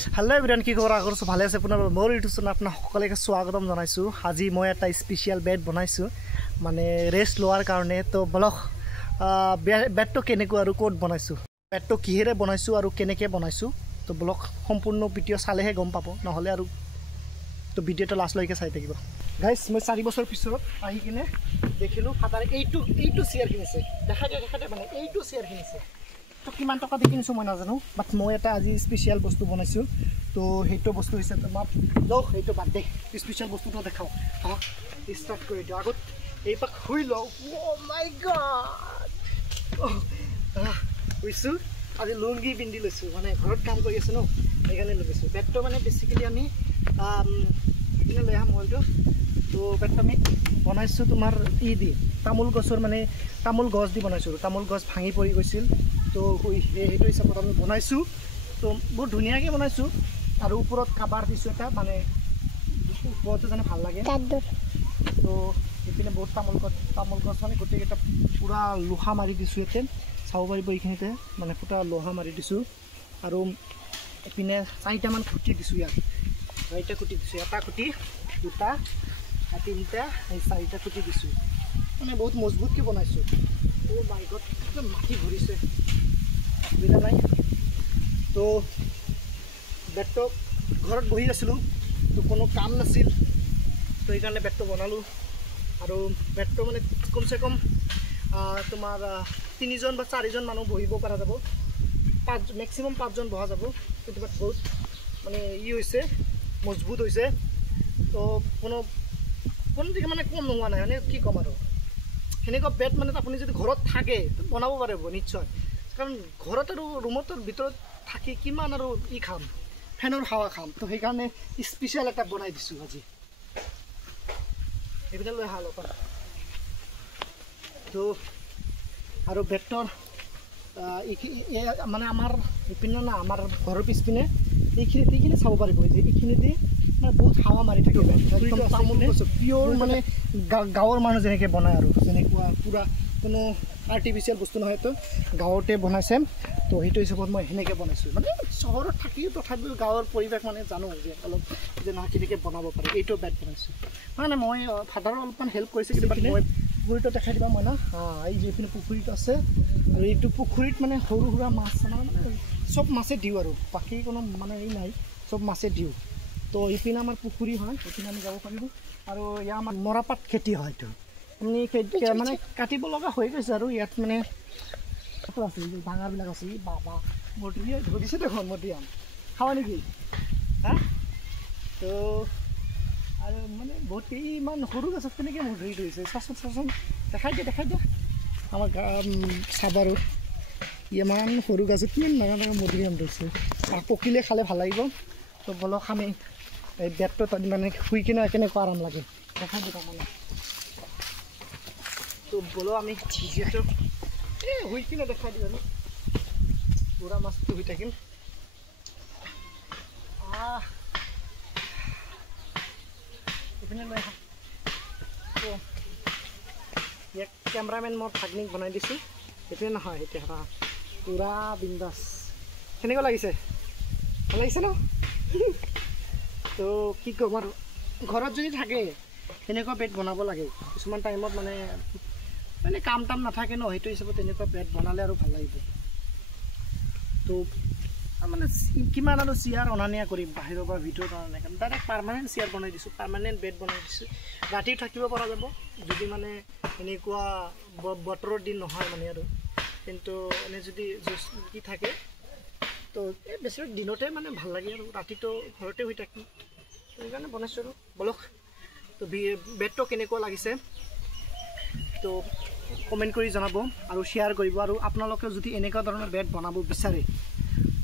hello everyone की खबर आगर भाले আছে পুনৰ মোৰ ইউটিউব চেনেল আপোনাক সকলোকে স্বাগতম জনাইছো আজি মই এটা স্পেশাল বেড বনাইছো মানে ৰেষ্ট লোৱাৰ কাৰণে তো ব্লক বেডটো কেনেকৈ আৰু কোড বনাইছো বেডটো কিহেৰে বনাইছো আৰু কেনেকৈ বনাইছো তো ব্লক সম্পূৰ্ণ ভিডিও চালেহে গম পাব নহলে আৰু তো ভিডিওটো লাষ্ট লৈকে চাই থাকিব গাইস মই 4 বছৰ পিছত আহি কিনে দেখিলো ফাটাৰ এইটো চেয়াৰ কিনিছে দেখাতে মানে এইটো চেয়াৰ কিনিছে তো কিমান টকা দি কিনিছো মই নাজানো বাট মই এটা আজি স্পেশাল বস্তু বনাইছো তো হেটো বস্তু হৈছে তোমাক লও হেটো বাদ দে স্পেশাল বস্তুটো দেখাও হা স্টার্ট কৰি দিও আগত এই পাক খুই লও ও মাই গড উইছো আজি লুঙ্গি পিন্ধি লৈছো মানে ঘৰত কাম কৰি আছে ন এইখানে লৈছো বেডটো মানে বেসিক্যালি আমি কিনে লৈ আম হয়তো তো বেডটো আমি বনাইছো তোমাৰ ই দি তামুল গছৰ মানে তামুল গছ দি বনাইছো তামুল গছ ভাঙি পৰি গৈছিল তো হেটো হিচাপত আমি বনাইছো তো বহুত ধুনিয়াকে বনাইছো আৰু ওপৰত কাভাৰ দিছো এটা মানে বহুত জানে ভাল লাগে তো এপিনে বহুত তামুল গছ মানে গোটেই এটা পুৰা লোহা মাৰি দিছো এতে চাও পাৰিব এইখিনিতে মানে পুৰা লোহা মাৰি দিছো আৰু এপিনে চাৰিটা মান খুঁটি দিছো ইয়াত চাৰিটা খুঁটি দিছো এটা খুঁটি দুটা আৰু তিনিটা এই চাৰিটা খুঁটি দিছো মানে বহুত মজবুতকৈ বনাইছো ও মাই গড একদম মাটি ভৰিছে বিনা নাই তো বেডটো ঘৰত বহি আছিলো তো কোনো কাম নাছিল তো এইকাৰণে বেডটো বনালো আৰু বেডটো মানে কমসে কম তোমাৰ 3 জন বা 4 জন মানুহ বহিব পৰা যাব ম্যাক্সিমাম 5 জন বহা যাব কিন্তু বহুত মানে ই হৈছে মজবুত হৈছে তো কোনো দিকে মানে কম নোহোৱা নাই মানে কি কম আৰু হেনেকুৱা বেড মানে আপুনি যদি ঘৰত থাকে তো বনাব পাৰিব নিশ্চয় কাৰণ ঘৰত আৰু ৰুমৰ ভিতৰত থাকি কিমান আৰু ই খাম ফেনৰ হাৱা খাম তো সেইকাৰণে স্পেশাল এটা বনাই দিছো আজি এইবিলাক লৈ হালো তো আৰু বেডৰ মানে আমাৰ ইপিনে না আমাৰ ঘৰৰ পিছপিনে এইখিনি চাব পাৰিব যে এইখিনিতে মানে বহুত হাৱা মাৰি থাকে একদম তামুল গছ পিয়ৰ মানে গাঁৱৰ মানুহ যেনেকৈ বনায় আৰু যেনেকুৱা পুৰা কোনো আৰ্টিফিচিয়েল বস্তু নহয় তো গাঁৱতে বনাইছে তো সেইটো হিচাপত মই সেনেকৈ বনাইছোঁ মানে চহৰত থাকিও তথাপিও গাঁৱৰ পৰিৱেশ মানে জানো যে অলপ যে নহয় কেনেকৈ বনাব পাৰি এইটো বেড বনাইছোঁ মানে মই ফাদাৰৰ অলপমান হেল্প কৰিছোঁ কিন্তু মই পুখুৰীটো দেখাই দিবা মই না এই যিখিনি পুখুৰীটো আছে আৰু এইটো পুখুৰীত মানে সৰু সুৰা মাছ মানে চব মাছে দিওঁ আৰু বাকী কোনো মানে এই নাই চব মাছে দিওঁ তো এইপিনে আমাৰ পুখুৰী হয় এইপিনে আমি যাব পাৰিব আৰু ইয়াৰ আমাৰ মৰাপাত খেতি হয় এইটো আপুনি মানে কাটিব লগা হৈ গৈছে আৰু ইয়াত মানে আছে ডাঙৰবিলাক আছে বাবা মধুৰি ধৰিছে দেখোন মধুৰিআম খাৱা নেকি হা তো আৰু মানে বহুত ইমান সৰু গছত কেনেকৈ মধুৰি ধৰিছে চাচোন দেখাই দিয়া আমাৰ চাব আৰু ইমান সৰু গছত কিমান ডাঙৰ মধুৰিআম ধৰিছে পকিলে খালে ভাল লাগিব তো বলক আমি এই বেডটো মানে শুই কিনে কেনেকুৱা আৰাম লাগে দেখাই দিবা মানে তো বলো আমি যিহেতু শুই কিনে দেখাই দিওঁ আৰু পুৰা মাছটো শুই থাকিম এইপিনে লৈ আহা তো ইয়াক কেমেৰামেন মই ভাগনিক বনাই দিছোঁ এইটোৱে নহয় এতিয়া পুৰা বিন্দাছ কেনেকুৱা লাগিছে ভাল লাগিছে ন তো কি ক'ম আৰু ঘৰত যদি থাকে সেনেকুৱা বেড বনাব লাগে কিছুমান টাইমত মানে কাম নাথাকে ন সেইটো হিচাপত তেনেকুৱা বেড বনালে আৰু ভাল লাগিব তো মানে কিমান আৰু চেয়াৰ অনা নিয়া কৰিম বাহিৰৰ পৰা ভিতৰত অনা নিয়া ডাইৰেক্ট পাৰ্মানেণ্ট চেয়াৰ বনাই দিছোঁ পাৰ্মানেণ্ট বেড বনাই দিছোঁ ৰাতিও থাকিব পৰা যাব যদি মানে এনেকুৱা বতৰৰ দিন নহয় মানে আৰু কিন্তু এনে যদি কি থাকে তো বেছিভাগ দিনতে মানে ভাল লাগে আৰু ৰাতিটো ঘৰতে হৈ থাকিম সেইকাৰণে বনাইছোঁ আৰু বলক তো বেডটো কেনেকুৱা লাগিছে তো কমেণ্ট কৰি জনাব আৰু শ্বেয়াৰ কৰিব আৰু আপোনালোকে যদি এনেকুৱা ধৰণৰ বেড বনাব বিচাৰে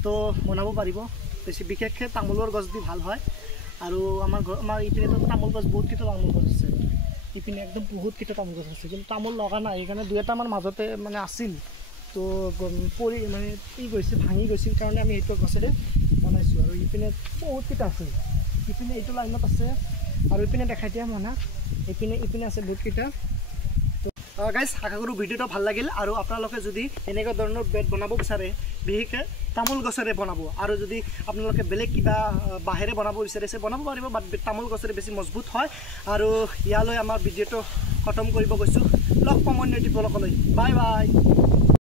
তো বনাব পাৰিব বেছি বিশেষকৈ তামোলৰ গছ দি ভাল হয় আৰু আমাৰ ইপিনেতো তামোল গছ বহুতকেইটা তামোল গছ আছে ইপিনে একদম বহুতকেইটা তামোল গছ আছে কিন্তু তামোল লগা নাই সেইকাৰণে 2-এটামান মাজতে মানে আছিল তো পৰি মানে গৈছে ভাঙি গৈছিল কাৰণে আমি সেইটো গছেৰে বনাইছোঁ আৰু ইপিনে বহুতকেইটা আছে ইপিনে এইটো লাইনত আছে আৰু ইপিনে দেখাই দিয়া মানে ইপিনে আছে বহুতকেইটা তো গাইজ আশা কৰোঁ ভিডিঅ'টো ভাল লাগিল আৰু আপোনালোকে যদি এনেকুৱা ধৰণৰ বেট বনাব বিচাৰে বিশেষকৈ তামোল গছেৰে বনাব আৰু যদি আপোনালোকে বেলেগ কিবা বাঁহেৰে বনাব বিচাৰিছে বনাব পাৰিব বাট তামোল গছেৰে বেছি মজবুত হয় আৰু ইয়ালৈ আমাৰ ভিডিঅ'টো খতম কৰিব গৈছোঁ লগ পাম অন্য এটি ব্লগলৈ বাই বাই